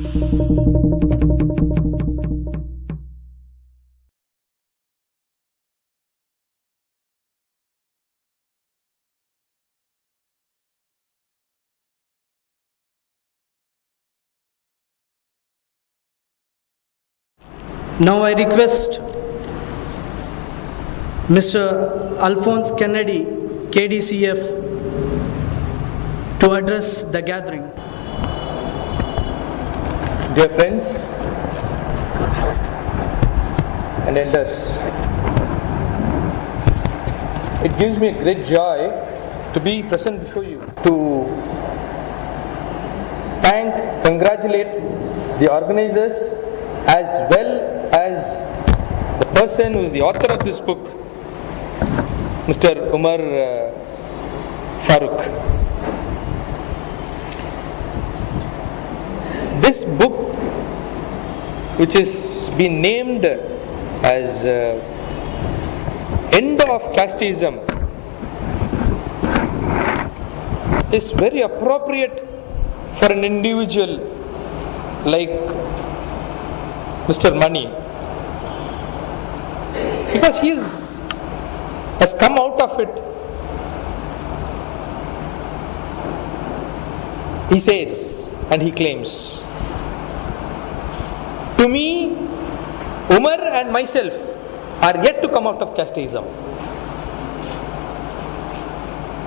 Now I request Mr. Alphonse Kennedy, KDCF, to address the gathering. Dear friends and elders, it gives me a great joy to be present before you to thank, congratulate the organizers as well as the person who is the author of this book, Mr. Umar Farooq. This book, which has been named as End of Casteism, is very appropriate for an individual like Mr. Mani, because he has come out of it. He says and he claims, to me, Umar and myself are yet to come out of casteism.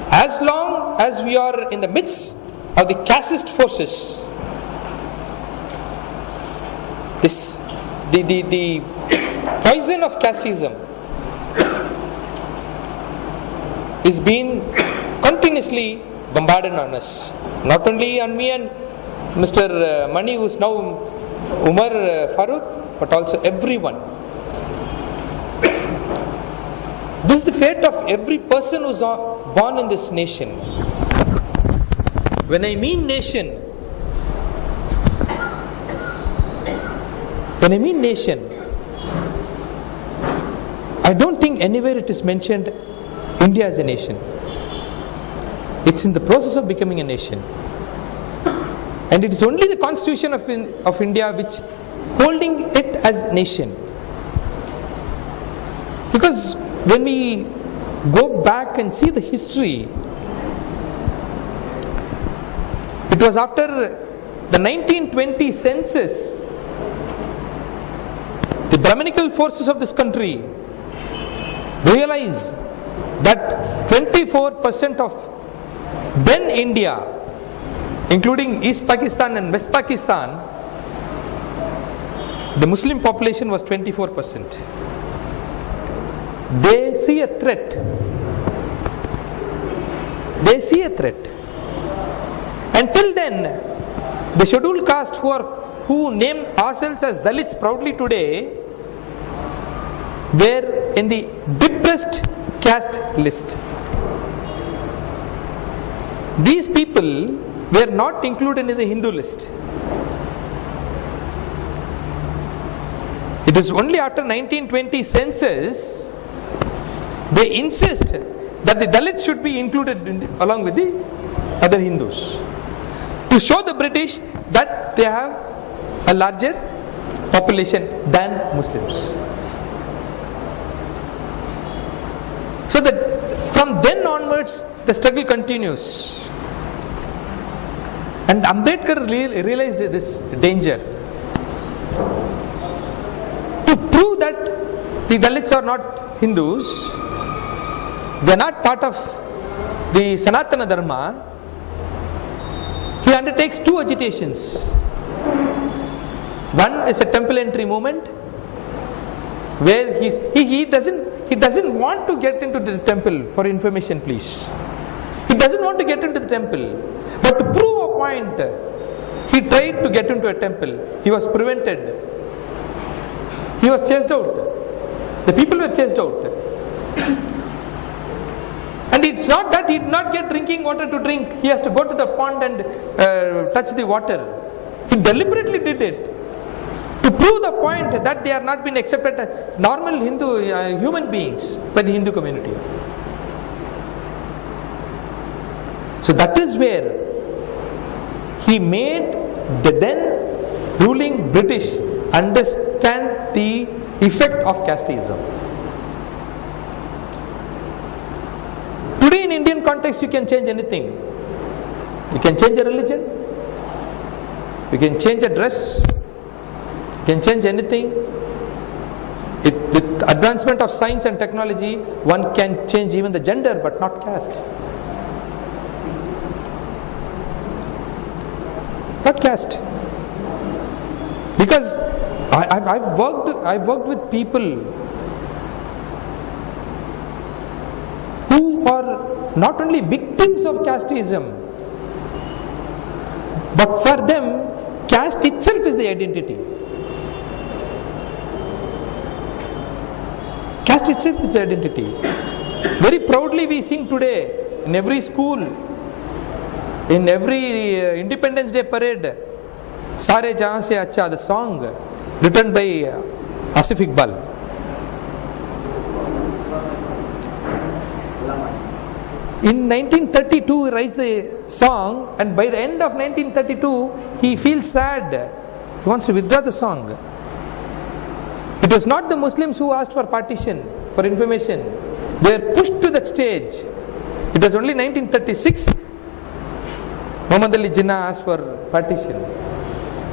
As long as we are in the midst of the casteist forces, the poison of casteism is being continuously bombarded on us. Not only on me and Mr. Mani, who is now Umar Farooq, but also everyone. This is the fate of every person who is born in this nation. When I mean nation, I don't think anywhere it is mentioned India as a nation. It's in the process of becoming a nation. And it is only the Constitution of India which holding it as nation. Because when we go back and see the history, it was after the 1920 census, the Brahminical forces of this country realized that 24% of then India, including East Pakistan and West Pakistan, the Muslim population was 24%. They see a threat. Until then, the scheduled caste who name ourselves as Dalits proudly today were in the depressed caste list. These people were not included in the Hindu list. It is only after 1920 census they insist that the Dalits should be included along with the other Hindus, to show the British that they have a larger population than Muslims. So that from then onwards the struggle continues. And Ambedkar realized this danger. To prove that the Dalits are not Hindus, they are not part of the Sanatana Dharma, he undertakes two agitations. One is a temple entry movement, where he doesn't want to get into the temple. For information, please, he doesn't want to get into the temple, but to prove a point, he tried to get into a temple. He was prevented. He was chased out. The people were chased out. And it's not that he did not get drinking water to drink. He has to go to the pond and touch the water. He deliberately did it to prove the point that they are not being accepted as normal Hindu human beings by the Hindu community. So that is where he made the then ruling British understand the effect of casteism. Today in Indian context you can change anything. You can change a religion, you can change a dress, you can change anything. With advancement of science and technology, one can change even the gender but not caste. Not caste. Because I've worked with people who are not only victims of casteism, but for them, caste itself is the identity. Caste itself is the identity. Very proudly we sing today in every school, in every Independence Day parade, Sare Jahan Se Acha, the song written by Asif Iqbal. In 1932 he writes the song, and by the end of 1932 he feels sad. He wants to withdraw the song. It was not the Muslims who asked for partition, for information. They were pushed to that stage. It was only 1936 Muhammad Ali Jinnah asked for partition.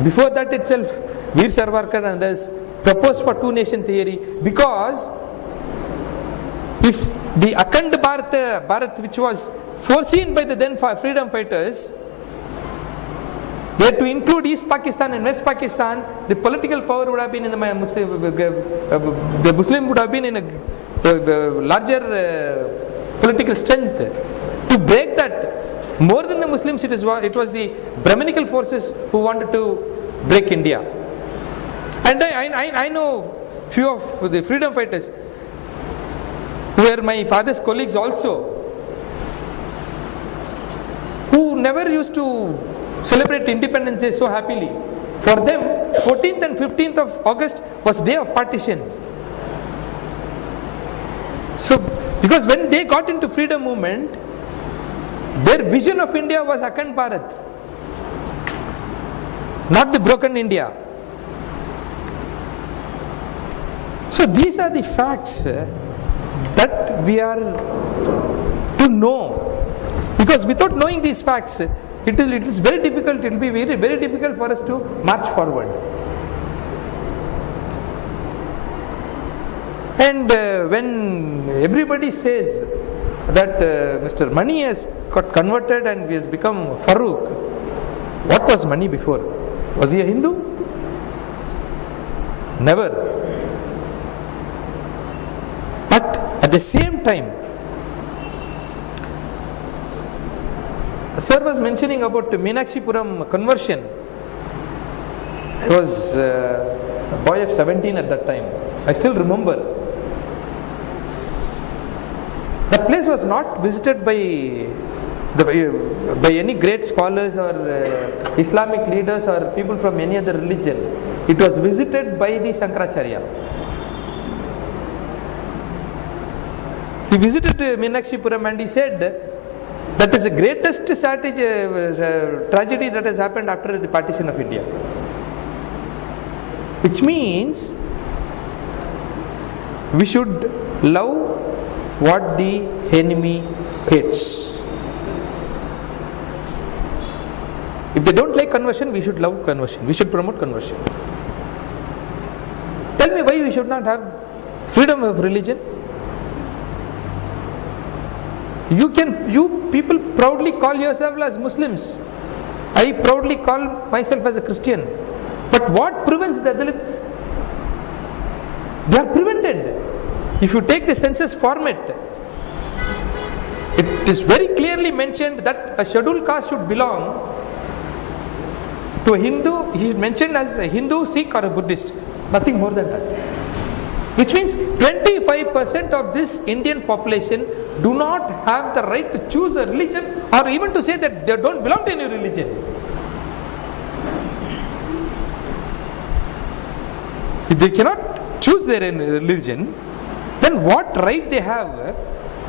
Before that itself, Veer Savarkar and others proposed for two-nation theory, because if the Akhand Bharat, which was foreseen by the then freedom fighters, were to include East Pakistan and West Pakistan, the political power would have been in the Muslim would have been in a larger political strength. To break that, more than the Muslims, it was the Brahminical forces who wanted to break India. And I know few of the freedom fighters who were my father's colleagues also, who never used to celebrate Independence Day so happily. For them, 14th and 15th of August was day of partition. So, because when they got into freedom movement, their vision of India was Akhand Bharat, not the broken India. So these are the facts that we are to know, because without knowing these facts, it is very difficult. It will be very, very difficult for us to march forward. And when everybody says that Mr. Mani has got converted and he has become Farooq, what was Mani before? Was he a Hindu? Never. But at the same time, Sir was mentioning about Meenakshipuram conversion. I was a boy of 17 at that time. I still remember. That place was not visited by any great scholars or Islamic leaders or people from any other religion. It was visited by the Shankaracharya. He visited Meenakshipuram and he said that is the greatest tragedy that has happened after the partition of India. Which means we should love what the enemy hates. If they don't like conversion, we should love conversion. We should promote conversion. Tell me why we should not have freedom of religion? You people proudly call yourself as Muslims. I proudly call myself as a Christian. But what prevents the Dalits? They are prevented. If you take the census format, it is very clearly mentioned that a scheduled caste should belong to a Hindu. He is mentioned as a Hindu, Sikh or a Buddhist. Nothing more than that. Which means 25% of this Indian population do not have the right to choose a religion, or even to say that they don't belong to any religion. If they cannot choose their religion, then what right they have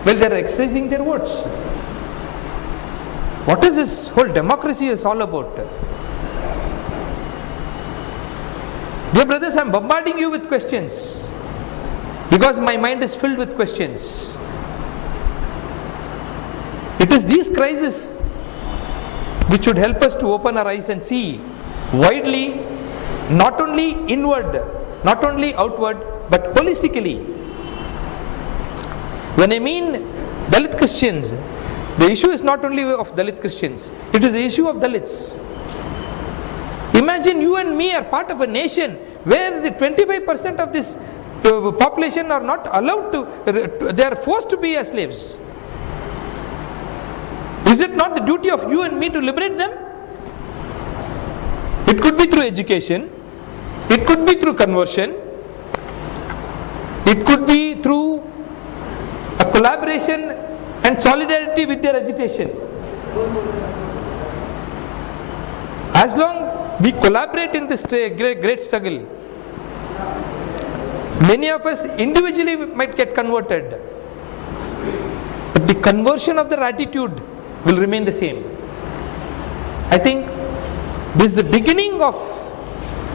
while they are exercising their votes? What is this whole democracy is all about? Dear brothers, I am bombarding you with questions because my mind is filled with questions. It is these crises which should help us to open our eyes and see widely, not only inward, not only outward, but holistically. When I mean Dalit Christians, the issue is not only of Dalit Christians, it is the issue of Dalits. Imagine you and me are part of a nation where the 25% of this population are not allowed to, they are forced to be as slaves. Is it not the duty of you and me to liberate them? It could be through education, it could be through conversion, it could be through a collaboration and solidarity with their agitation. As long we collaborate in this great struggle, many of us individually might get converted, but the conversion of their attitude will remain the same. I think this is the beginning of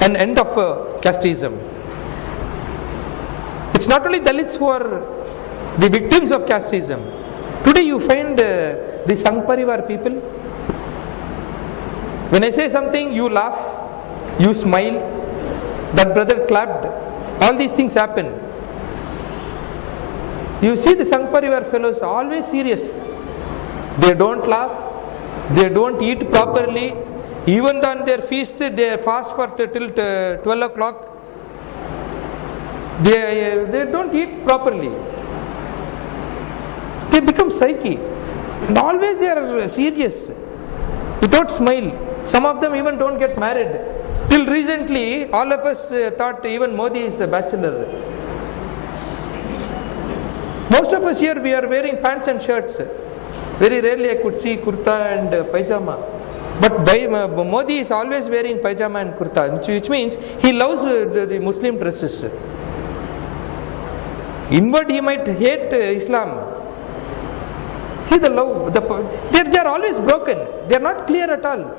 an end of casteism. It's not only Dalits who are the victims of casteism. Today you find the Sangh Parivar people. When I say something, you laugh, you smile, that brother clapped. All these things happen. You see the Sangh Parivar fellows always serious. They don't laugh, they don't eat properly. Even on their feast, they fast for till 12 o'clock. They don't eat properly. They become psyche. And always they are serious, without smile. Some of them even don't get married. Till recently, all of us thought even Modi is a bachelor. Most of us here, we are wearing pants and shirts. Very rarely I could see kurta and pajama. But Modi is always wearing pajama and kurta, which means he loves the Muslim dresses. Inward he might hate Islam. See the love, they are always broken. They are not clear at all.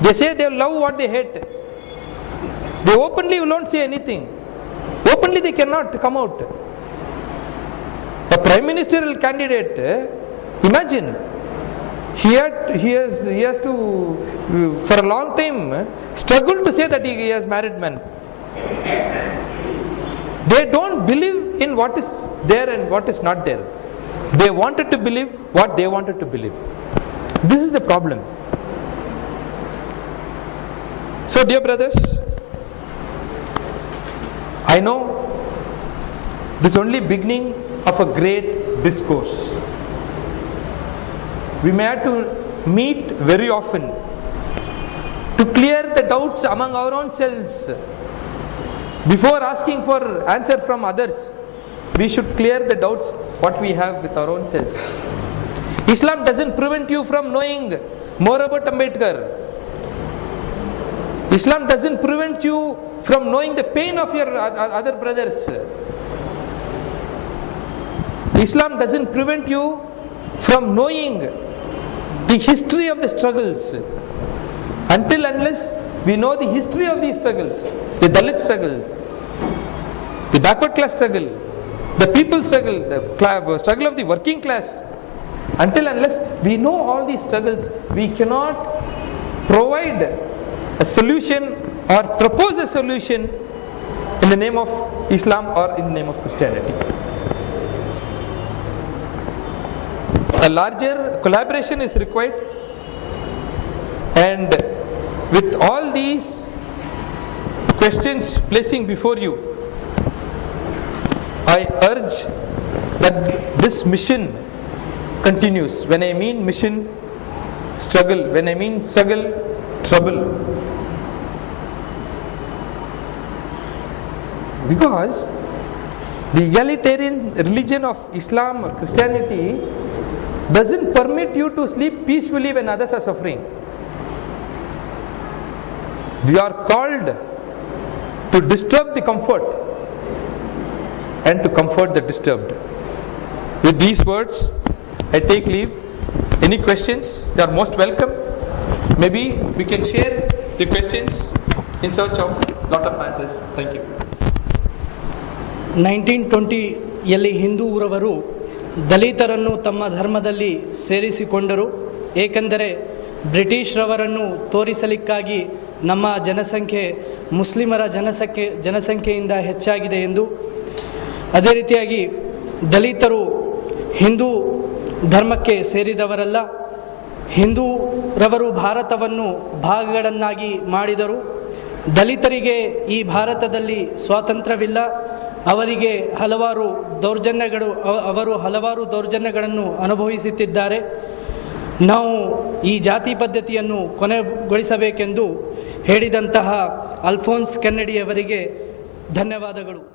They say they love what they hate. They openly will not say anything. Openly they cannot come out. A prime ministerial candidate, imagine, he has to, for a long time, struggle to say that he is married man. They don't believe in what is there and what is not there. They wanted to believe what they wanted to believe. This is the problem. So, dear brothers, I know this is only beginning of a great discourse. We may have to meet very often to clear the doubts among our own selves. Before asking for answer from others, we should clear the doubts what we have with our own selves. Islam doesn't prevent you from knowing more about Ambedkar. Islam doesn't prevent you from knowing the pain of your other brothers. Islam doesn't prevent you from knowing the history of the struggles. Until unless we know the history of these struggles, the Dalit struggle, the backward class struggle, the people's struggle, the struggle of the working class, until unless we know all these struggles, we cannot provide a solution or propose a solution in the name of Islam or in the name of Christianity. A larger collaboration is required, and with all these questions placing before you, I urge that this mission continues. When I mean mission, struggle. When I mean struggle, trouble. Because the egalitarian religion of Islam or Christianity doesn't permit you to sleep peacefully when others are suffering. We are called to disturb the comfort and to comfort the disturbed. With these words, I take leave. Any questions? You are most welcome. Maybe we can share the questions in search of lot of answers. Thank you. 1920ಯಲ್ಲಿ ಹಿಂದೂರವರು ದಲಿತರನ್ನು ತಮ್ಮ ಧರ್ಮದಲ್ಲಿ ಸೇರಿಸಿಕೊಂಡರು, ಏಕೆಂದರೆ ಬ್ರಿಟಿಷರವರನ್ನು ತೋರಿಸಲಿಕ್ಕಾಗಿ ನಮ್ಮ ಜನಸಂಖ್ಯೆ ಮುಸ್ಲಿಮರ ಜನಸಂಖ್ಯೆಯಿಂದ ಹೆಚ್ಚಾಗಿದೆ ಎಂದು. ಅದೇ ರೀತಿಯಾಗಿ ದಲಿತರು ಹಿಂದೂ ಧರ್ಮಕ್ಕೆ ಸೇರಿದವರಲ್ಲ. ಹಿಂದೂರವರು ಭಾರತವನ್ನು ಭಾಗಗಳನ್ನಾಗಿ ಮಾಡಿದರು. ದಲಿತರಿಗೆ ಈ ಭಾರತದಲ್ಲಿ ಸ್ವಾತಂತ್ರ್ಯವಿಲ್ಲ. ಅವರಿಗೆ ಅವರು ಹಲವಾರು ದೌರ್ಜನ್ಯಗಳನ್ನು ಅನುಭವಿಸುತ್ತಿದ್ದಾರೆ. ನಾವು ಈ ಜಾತಿ ಪದ್ಧತಿಯನ್ನು ಕೊನೆಗೊಳಿಸಬೇಕೆಂದು ಹೇಳಿದಂತಹ ಅಲ್ಫೋನ್ಸ್ ಕೆನ್ನಡಿ ಅವರಿಗೆ ಧನ್ಯವಾದಗಳು.